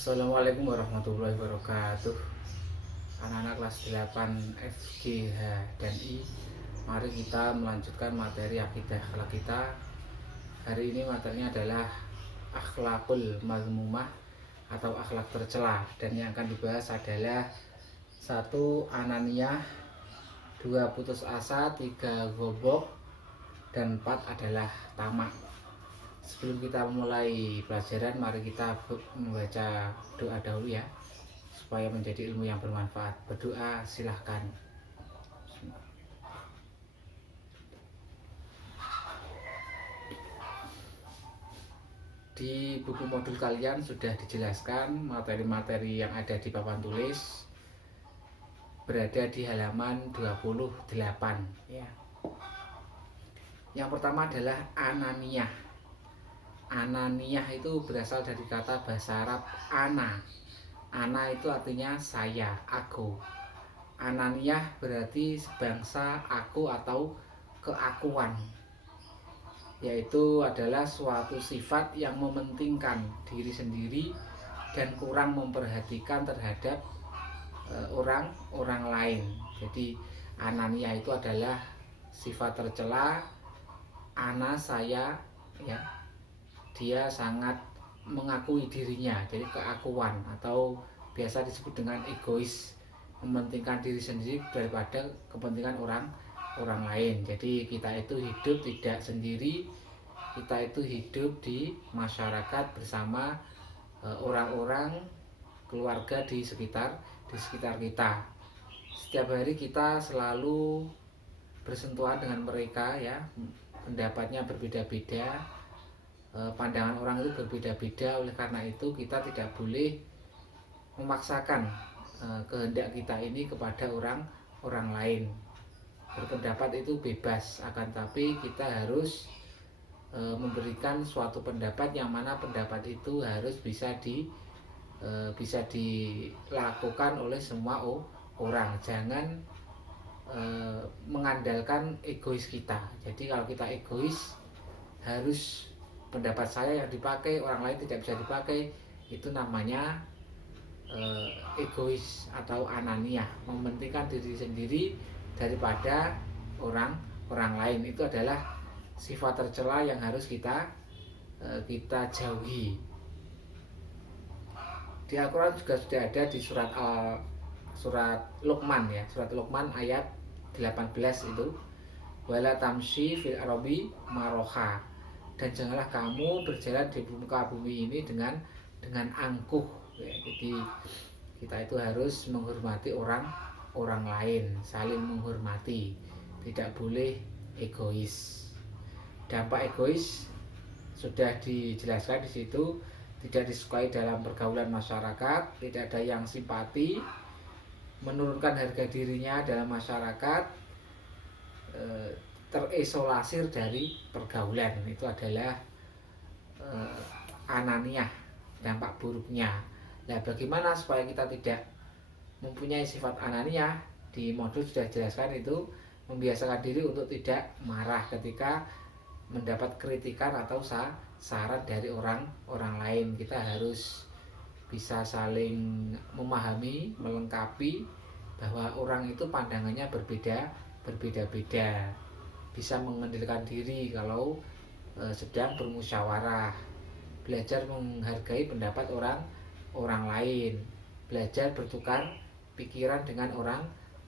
Assalamualaikum warahmatullahi wabarakatuh. Anak-anak kelas 8 FGH dan I. Mari kita melanjutkan materi akidah akhlak kita. Hari ini materinya adalah akhlakul mazmumah atau akhlak tercela, dan yang akan dibahas adalah 1. Ananiyah, 2. Putus asa, 3. Ghobok, dan 4 adalah tamak. Sebelum kita mulai pelajaran, mari kita membaca doa dahulu ya, supaya menjadi ilmu yang bermanfaat. Berdoa silahkan. Di buku modul kalian sudah dijelaskan materi-materi yang ada di papan tulis, berada di halaman 28 ya. Yang pertama adalah ananiyah. Ananiyah itu berasal dari kata bahasa Arab ana. Ana itu artinya saya, aku. Ananiyah berarti sebangsa aku atau keakuan, yaitu adalah suatu sifat yang mementingkan diri sendiri dan kurang memperhatikan terhadap orang lain. Jadi ananiyah itu adalah sifat tercela. Ana, saya ya, dia sangat mengakui dirinya, jadi keakuan, atau biasa disebut dengan egois, mementingkan diri sendiri daripada kepentingan orang lain. Jadi kita itu hidup tidak sendiri, kita itu hidup di masyarakat bersama orang-orang keluarga di sekitar kita. Setiap hari kita selalu bersentuhan dengan mereka ya, pendapatnya berbeda-beda, pandangan orang itu berbeda-beda. Oleh karena itu kita tidak boleh memaksakan kehendak kita ini kepada orang lain. Berpendapat itu bebas, akan tapi kita harus memberikan suatu pendapat yang mana pendapat itu harus bisa dilakukan oleh semua orang. Jangan mengandalkan egois kita. Jadi kalau kita egois, harus pendapat saya yang dipakai, orang lain tidak bisa dipakai, itu namanya egois atau ananiyah, mementingkan diri sendiri daripada orang lain. Itu adalah sifat tercela yang harus kita jauhi. Di Al-Quran juga sudah ada di surat Luqman ya, surat Luqman ayat 18 itu, wala tamshi fil arabi maroha, dan janganlah kamu berjalan di muka bumi ini dengan angkuh ya. Jadi kita itu harus menghormati orang lain, saling menghormati, tidak boleh egois. Dampak egois sudah dijelaskan di situ, tidak disukai dalam pergaulan masyarakat, tidak ada yang simpati, menurunkan harga dirinya dalam masyarakat, terisolasir dari pergaulan. Itu adalah ananiyah, dampak buruknya. Nah, bagaimana supaya kita tidak mempunyai sifat ananiyah? Di modul sudah jelaskan itu, membiasakan diri untuk tidak marah ketika mendapat kritikan atau saran dari orang lain. Kita harus bisa saling memahami, melengkapi bahwa orang itu pandangannya berbeda-beda. Bisa mengendalikan diri kalau sedang bermusyawarah, belajar menghargai pendapat orang lain, belajar bertukar pikiran dengan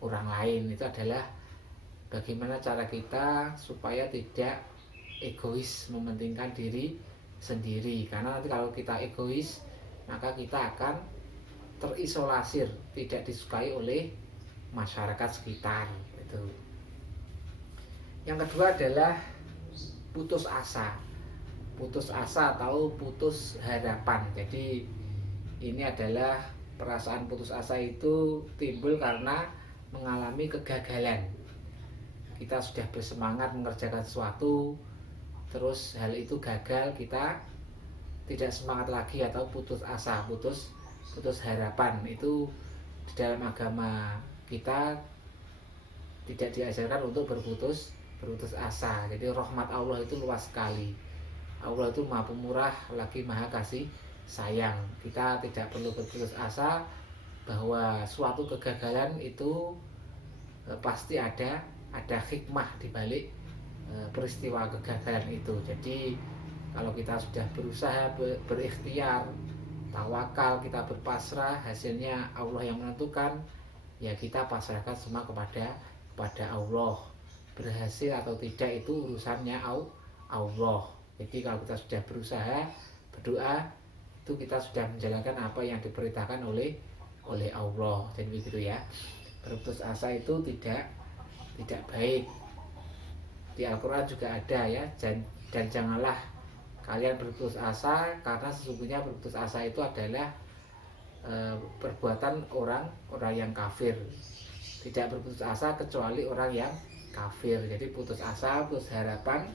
orang lain. Itu adalah bagaimana cara kita supaya tidak egois, mementingkan diri sendiri. Karena nanti kalau kita egois, maka kita akan terisolasir, tidak disukai oleh masyarakat sekitar. Itu. Yang kedua adalah putus asa. Putus asa atau putus harapan. Jadi ini adalah perasaan putus asa itu timbul karena mengalami kegagalan. Kita sudah bersemangat mengerjakan sesuatu, terus hal itu gagal, kita tidak semangat lagi atau putus asa, putus harapan. Itu di dalam agama kita tidak diajarkan untuk berputus asa. Jadi rahmat Allah itu luas sekali. Allah itu maha pemurah lagi maha kasih sayang. Kita tidak perlu berputus asa bahwa suatu kegagalan itu pasti ada hikmah di balik peristiwa kegagalan itu. Jadi kalau kita sudah berusaha, berikhtiar, tawakal, kita berpasrah, hasilnya Allah yang menentukan, ya kita pasrahkan semua kepada Allah. Berhasil atau tidak itu urusannya Allah. Jadi kalau kita sudah berusaha, berdoa, itu kita sudah menjalankan apa yang diperintahkan oleh Allah. Jadi begitu ya. Berputus asa itu tidak baik. Di Al-Quran juga ada ya, dan janganlah kalian berputus asa, karena sesungguhnya berputus asa itu adalah perbuatan orang yang kafir. Tidak berputus asa kecuali orang yang kafir. Jadi putus asa, putus harapan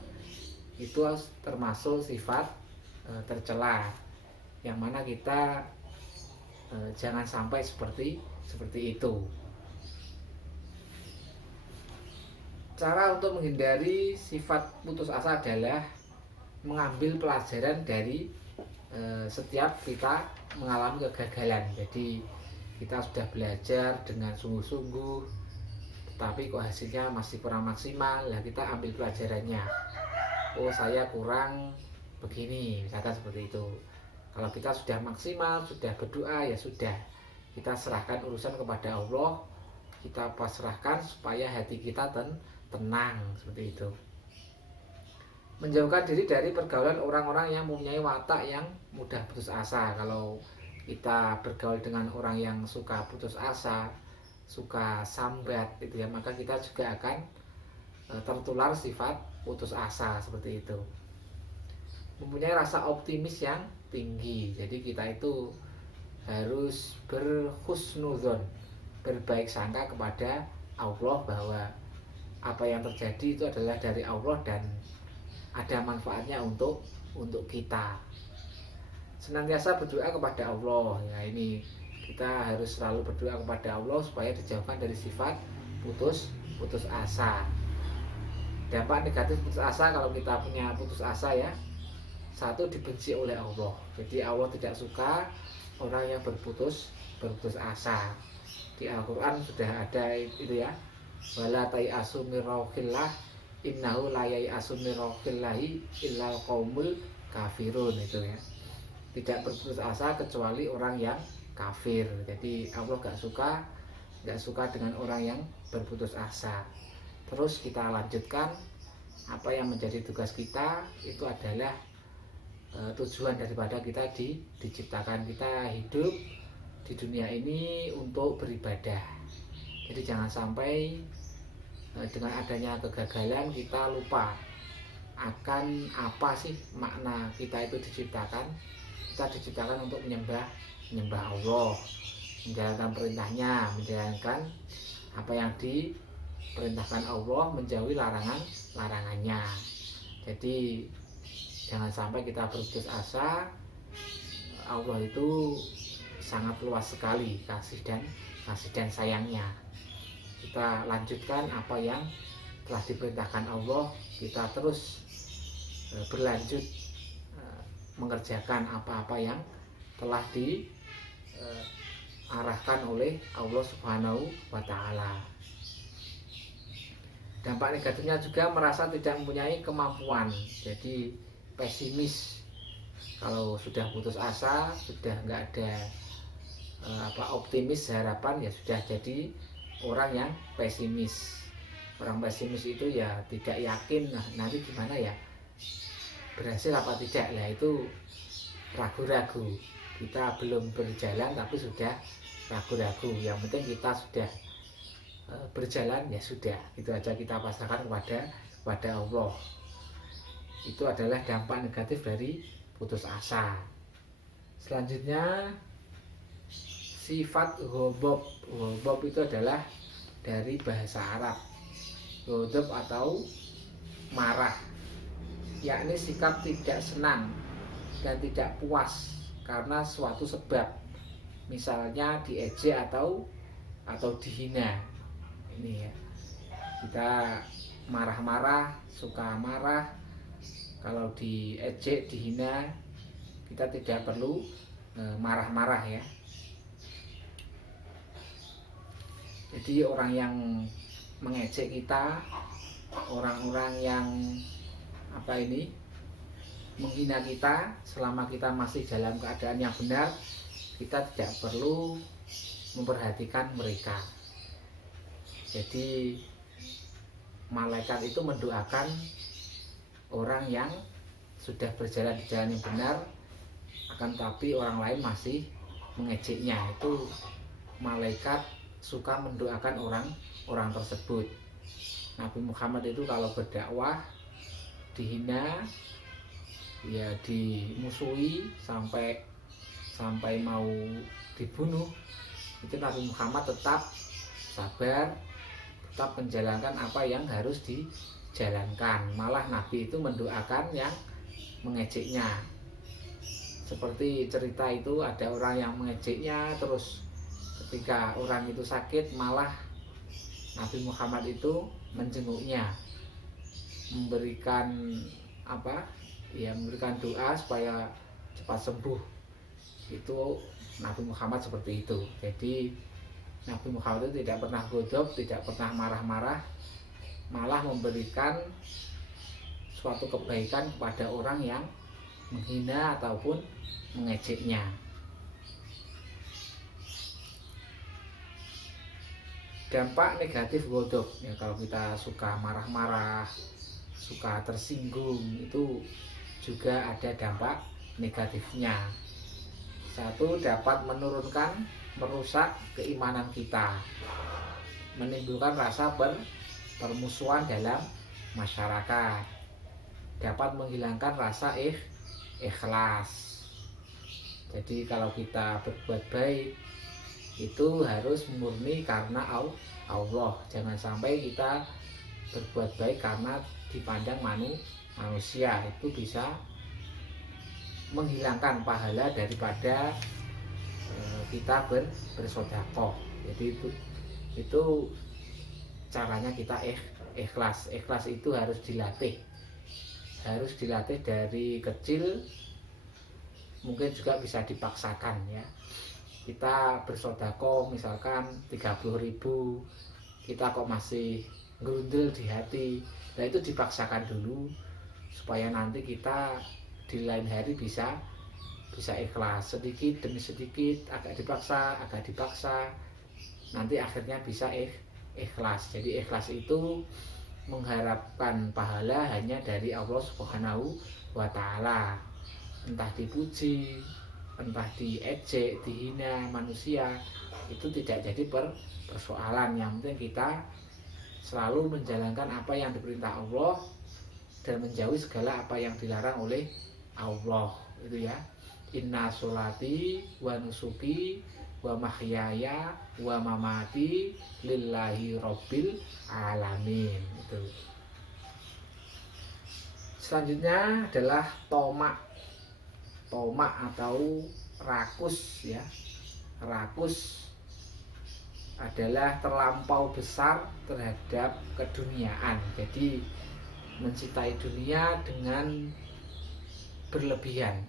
itu termasuk sifat tercela, yang mana kita jangan sampai seperti itu. Cara untuk menghindari sifat putus asa adalah mengambil pelajaran dari setiap kita mengalami kegagalan. Jadi kita sudah belajar dengan sungguh-sungguh, tapi kok hasilnya masih kurang maksimal. Lah kita ambil pelajarannya. Oh, saya kurang begini, misalkan seperti itu. Kalau kita sudah maksimal, sudah berdoa, ya sudah, kita serahkan urusan kepada Allah. Kita pasrahkan supaya hati kita tenang, seperti itu. Menjauhkan diri dari pergaulan orang-orang yang mempunyai watak yang mudah putus asa. Kalau kita bergaul dengan orang yang suka putus asa, suka sambat, gitu ya, maka kita juga akan tertular sifat putus asa seperti itu. Mempunyai rasa optimis yang tinggi. Jadi kita itu harus berhusnudzon, berbaik sangka kepada Allah bahwa apa yang terjadi itu adalah dari Allah dan ada manfaatnya untuk kita. Senantiasa berdoa kepada Allah. Ya, ini kita harus selalu berdoa kepada Allah supaya dijauhkan dari sifat putus asa. Dampak negatif putus asa, kalau kita punya putus asa ya, satu, dibenci oleh Allah. Jadi Allah tidak suka orang yang berputus asa. Di Al-Quran sudah ada itu ya, wala tayasu min rauhillah innahu la yayasu min rauhillahi illal qaumul kafirun, itu ya. Tidak berputus asa kecuali orang yang kafir. Jadi Allah gak suka dengan orang yang berputus asa. Terus kita lanjutkan, apa yang menjadi tugas kita itu adalah tujuan daripada kita diciptakan. Kita hidup di dunia ini untuk beribadah. Jadi jangan sampai dengan adanya kegagalan kita lupa akan apa sih makna kita itu diciptakan. Kita diciptakan untuk menyembah Allah, menjalankan perintahnya, menjalankan apa yang diperintahkan Allah, menjauhi larangannya. Jadi jangan sampai kita berputus asa. Allah itu sangat luas sekali kasih dan sayangnya. Kita lanjutkan apa yang telah diperintahkan Allah. Kita terus berlanjut mengerjakan apa-apa yang telah diarahkan oleh Allah Subhanahu wa Ta'ala. Dampak negatifnya juga merasa tidak mempunyai kemampuan. Jadi pesimis. Kalau sudah putus asa, sudah nggak ada optimis, harapan, ya sudah jadi orang yang pesimis. Orang pesimis itu ya tidak yakin, nanti gimana ya, berhasil apa tidak. Lah itu ragu-ragu. Kita belum berjalan tapi sudah ragu-ragu. Yang penting kita sudah berjalan, ya sudah, itu aja, kita pasrahkan kepada Allah. Itu adalah dampak negatif dari putus asa. Selanjutnya sifat ghadab. Ghadab itu adalah dari bahasa Arab. Ghadab atau marah, yakni sikap tidak senang dan tidak puas karena suatu sebab, misalnya diejek atau dihina. Ini ya, kita marah-marah, suka marah kalau diejek, dihina, kita tidak perlu marah-marah ya. Jadi orang yang mengejek kita, orang-orang yang menghina kita, selama kita masih dalam keadaan yang benar, kita tidak perlu memperhatikan mereka. Jadi malaikat itu mendoakan orang yang sudah berjalan di jalan yang benar, akan tapi orang lain masih mengejeknya. Itu malaikat suka mendoakan orang tersebut. Nabi Muhammad itu kalau berdakwah dihina, ya dimusuhi sampai mau dibunuh, itu Nabi Muhammad tetap sabar, tetap menjalankan apa yang harus dijalankan. Malah Nabi itu mendoakan yang mengejeknya. Seperti cerita itu, ada orang yang mengejeknya, terus ketika orang itu sakit, malah Nabi Muhammad itu menjenguknya, memberikan memberikan doa supaya cepat sembuh. Itu Nabi Muhammad seperti itu. Jadi Nabi Muhammad itu tidak pernah godok, tidak pernah marah-marah, malah memberikan suatu kebaikan kepada orang yang menghina ataupun mengejeknya. Dampak negatif godok ya, kalau kita suka marah-marah, suka tersinggung, itu juga ada dampak negatifnya. Satu, dapat merusak keimanan kita, menimbulkan rasa permusuhan dalam masyarakat, dapat menghilangkan rasa ikhlas. Jadi kalau kita berbuat baik itu harus murni karena Allah. Jangan sampai kita berbuat baik karena dipandang manusia. Itu bisa menghilangkan pahala daripada kita bersedekah. Jadi itu caranya kita ikhlas. Ikhlas itu harus dilatih dari kecil, mungkin juga bisa dipaksakan ya. Kita bersedekah misalkan 30.000, kita kok masih gerundel di hati, nah itu dipaksakan dulu supaya nanti kita di lain hari bisa ikhlas, sedikit demi sedikit, agak dipaksa, nanti akhirnya bisa ikhlas. Jadi ikhlas itu mengharapkan pahala hanya dari Allah Subhanahu wa Ta'ala. Entah dipuji, entah diejek, dihina manusia, itu tidak jadi persoalan. Yang penting kita selalu menjalankan apa yang diperintah Allah dan menjauhi segala apa yang dilarang oleh Allah. Itu ya. Inna sholati wa nusuki wa mahyaya wa mamati lillahi rabbil alamin. Itu. Selanjutnya adalah tomak atau rakus ya. Rakus adalah terlampau besar terhadap keduniaan. Jadi mencintai dunia dengan berlebihan,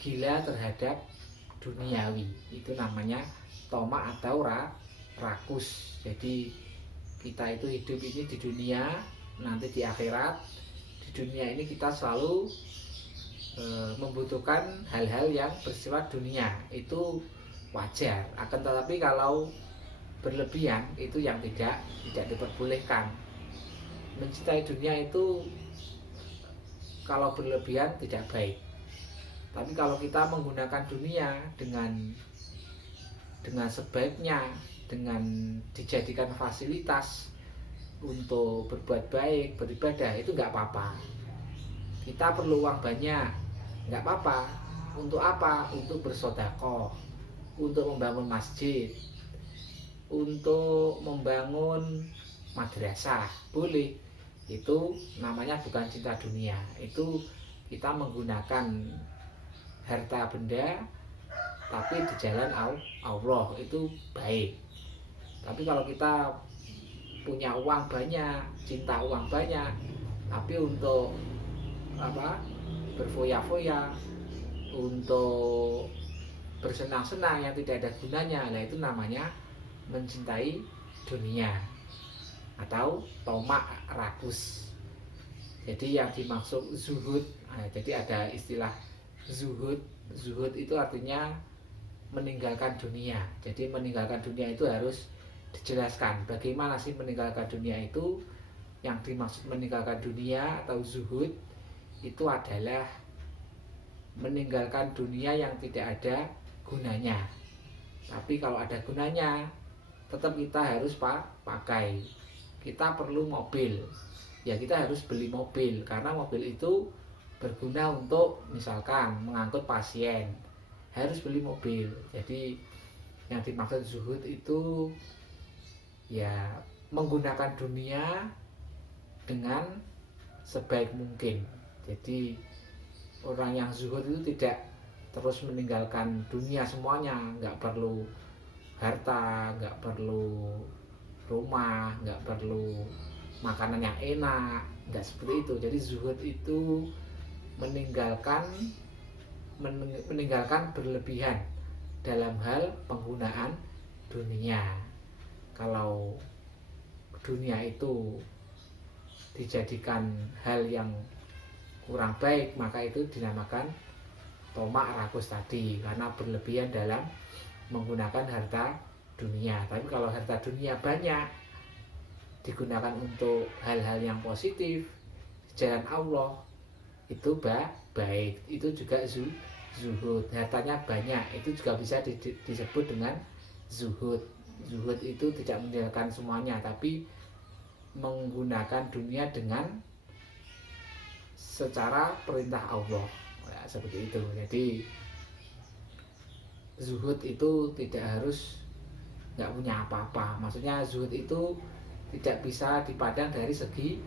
gila terhadap duniawi, itu namanya tomak atau rakus. Jadi kita itu hidup ini di dunia, nanti di akhirat. Di dunia ini kita selalu membutuhkan hal-hal yang bersifat dunia, itu wajar. Akan tetapi kalau berlebihan itu yang tidak diperbolehkan. Mencintai dunia itu kalau berlebihan tidak baik. Tapi kalau kita menggunakan dunia dengan sebaiknya, dengan dijadikan fasilitas untuk berbuat baik, beribadah, itu nggak apa-apa. Kita perlu uang banyak, nggak apa-apa. Untuk apa? Untuk bersedekah, untuk membangun masjid, untuk membangun madrasah, boleh. Itu namanya bukan cinta dunia. Itu kita menggunakan harta benda tapi di jalan Allah, itu baik. Tapi kalau kita punya uang banyak, cinta uang banyak, tapi untuk berfoya-foya, untuk bersenang-senang yang tidak ada gunanya. Nah, itu namanya mencintai dunia atau tomak rakus. Jadi yang dimaksud zuhud, jadi ada istilah zuhud. Zuhud itu artinya meninggalkan dunia. Jadi meninggalkan dunia itu harus dijelaskan. Bagaimana sih meninggalkan dunia itu? Yang dimaksud meninggalkan dunia atau zuhud itu adalah meninggalkan dunia yang tidak ada gunanya. Tapi kalau ada gunanya, tetap kita harus pakai. Kita perlu mobil, ya kita harus beli mobil, karena mobil itu berguna untuk misalkan mengangkut pasien, harus beli mobil. Jadi yang dimaksud zuhud itu ya menggunakan dunia dengan sebaik mungkin. Jadi orang yang zuhud itu tidak terus meninggalkan dunia semuanya, nggak perlu harta, nggak perlu rumah, nggak perlu makanan yang enak, nggak seperti itu. Jadi zuhud itu meninggalkan berlebihan dalam hal penggunaan dunia. Kalau dunia itu dijadikan hal yang kurang baik, maka itu dinamakan tomak rakus tadi, karena berlebihan dalam menggunakan harta dunia. Tapi kalau harta dunia banyak digunakan untuk hal-hal yang positif di jalan Allah, itu baik, itu juga zuhud. Hartanya banyak, itu juga bisa disebut dengan zuhud. Zuhud itu tidak meninggalkan semuanya, tapi menggunakan dunia dengan secara perintah Allah, ya, seperti itu. Jadi zuhud itu tidak harus nggak punya apa-apa. Maksudnya zuhud itu tidak bisa dipandang dari segi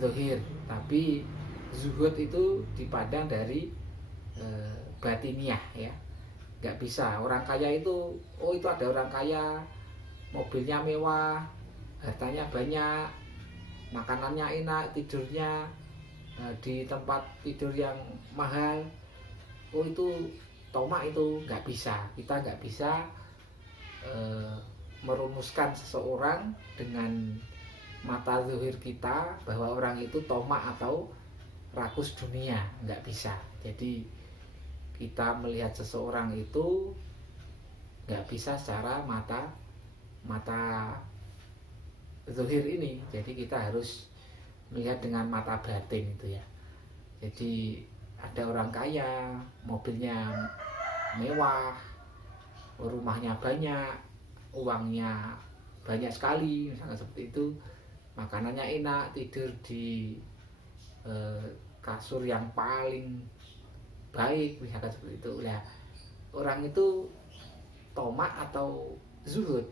zahir, tapi zuhud itu dipandang dari batiniah, ya. Nggak bisa orang kaya itu, oh itu ada orang kaya, mobilnya mewah, hartanya banyak, makanannya enak, tidurnya di tempat tidur yang mahal, oh itu tomak. Itu nggak bisa. Kita nggak bisa merumuskan seseorang dengan mata zahir kita bahwa orang itu tomak atau rakus dunia, nggak bisa. Jadi kita melihat seseorang itu nggak bisa secara mata zahir ini. Jadi kita harus melihat dengan mata batin itu, ya. Jadi ada orang kaya, mobilnya mewah, rumahnya banyak, uangnya banyak sekali, misalnya seperti itu, makanannya enak, tidur di kasur yang paling baik, misalkan seperti itu. Ya, orang itu tomak atau zuhud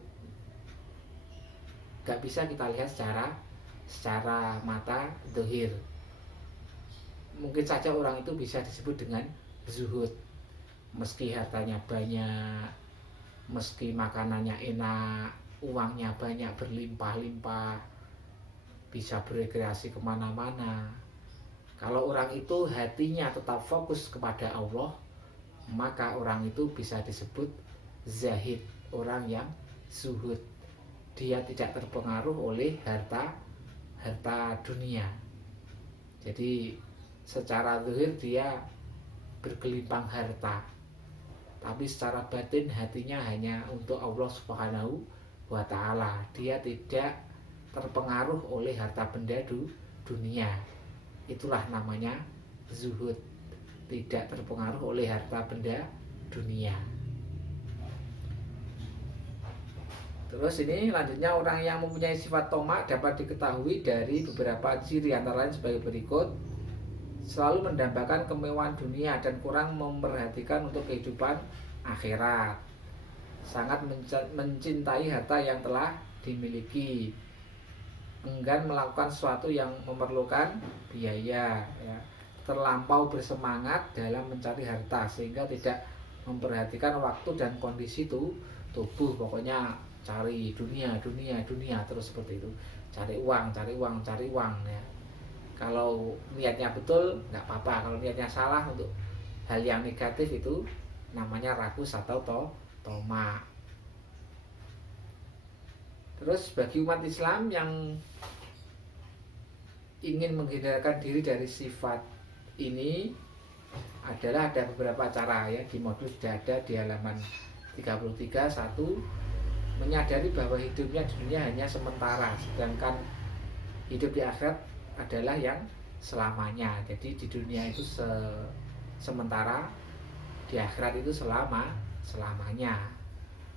gak bisa kita lihat secara mata zahir. Mungkin saja orang itu bisa disebut dengan zuhud, meski hartanya banyak, meski makanannya enak, uangnya banyak, berlimpah-limpah, bisa berekreasi kemana-mana. Kalau orang itu hatinya tetap fokus kepada Allah, maka orang itu bisa disebut zahid, orang yang zuhud. Dia tidak terpengaruh oleh harta dunia. Jadi secara zahir dia bergelimpang harta, tapi secara batin hatinya hanya untuk Allah Subhanahu wa ta'ala. Dia tidak terpengaruh oleh harta benda dunia. Itulah namanya zuhud, tidak terpengaruh oleh harta benda dunia. Terus ini lanjutnya, orang yang mempunyai sifat tomak dapat diketahui dari beberapa ciri, antara lain sebagai berikut: selalu mendambakan kemewahan dunia dan kurang memperhatikan untuk kehidupan akhirat, sangat mencintai harta yang telah dimiliki, enggan melakukan sesuatu yang memerlukan biaya, ya. Terlampau bersemangat dalam mencari harta sehingga tidak memperhatikan waktu dan kondisi tubuh. Pokoknya cari dunia terus seperti itu, cari uang, ya. Kalau niatnya betul nggak apa-apa, kalau niatnya salah untuk hal yang negatif itu namanya rakus atau toma. Terus bagi umat Islam yang ingin menghindarkan diri dari sifat ini adalah ada beberapa cara ya, di modul sudah ada di halaman 33. Satu, menyadari bahwa hidupnya di dunia hanya sementara, sedangkan hidup di akhirat adalah yang selamanya. Jadi di dunia itu sementara, di akhirat itu selamanya.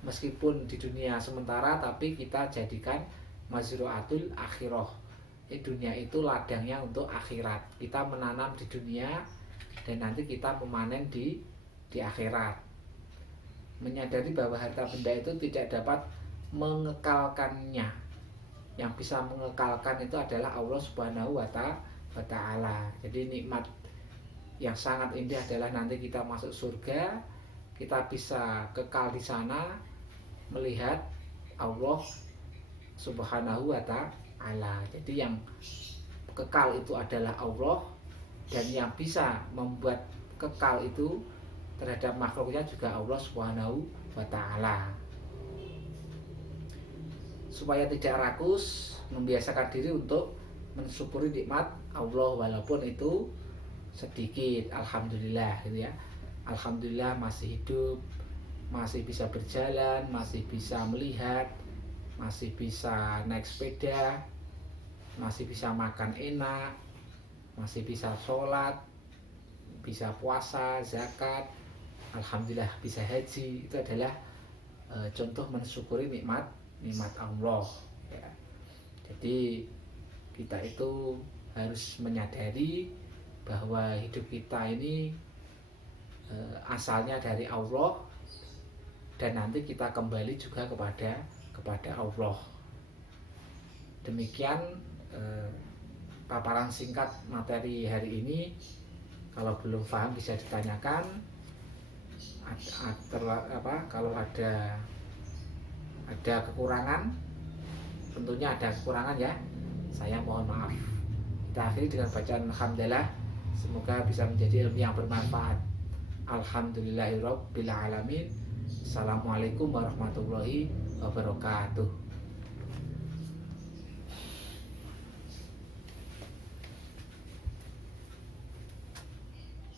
Meskipun di dunia sementara, tapi kita jadikan mazru'atul akhirah. Dunia itu ladangnya untuk akhirat. Kita menanam di dunia dan nanti kita memanen di akhirat. Menyadari bahwa harta benda itu tidak dapat mengekalkannya. Yang bisa mengekalkan itu adalah Allah Subhanahu wa Ta'ala. Jadi nikmat yang sangat indah adalah nanti kita masuk surga, kita bisa kekal di sana melihat Allah Subhanahu wa Ta'ala. Jadi yang kekal itu adalah Allah, dan yang bisa membuat kekal itu terhadap makhluknya juga Allah Subhanahu wa Ta'ala. Supaya tidak rakus, membiasakan diri untuk mensyukuri nikmat Allah walaupun itu sedikit. Alhamdulillah gitu ya. Alhamdulillah masih hidup, masih bisa berjalan, masih bisa melihat, masih bisa naik sepeda, masih bisa makan enak, masih bisa sholat, bisa puasa, zakat, alhamdulillah bisa haji. Itu adalah contoh mensyukuri nikmat Allah ya. Jadi kita itu harus menyadari bahwa hidup kita ini asalnya dari Allah, dan nanti kita kembali juga kepada Allah. Demikian paparan singkat materi hari ini. Kalau belum paham bisa ditanyakan. Kalau ada kekurangan, tentunya ada kekurangan ya, saya mohon maaf. Kita akhiri dengan bacaan alhamdulillah. Semoga bisa menjadi ilmu yang bermanfaat. Alhamdulillahirabbil alamin. Assalamualaikum warahmatullahi wabarakatuh.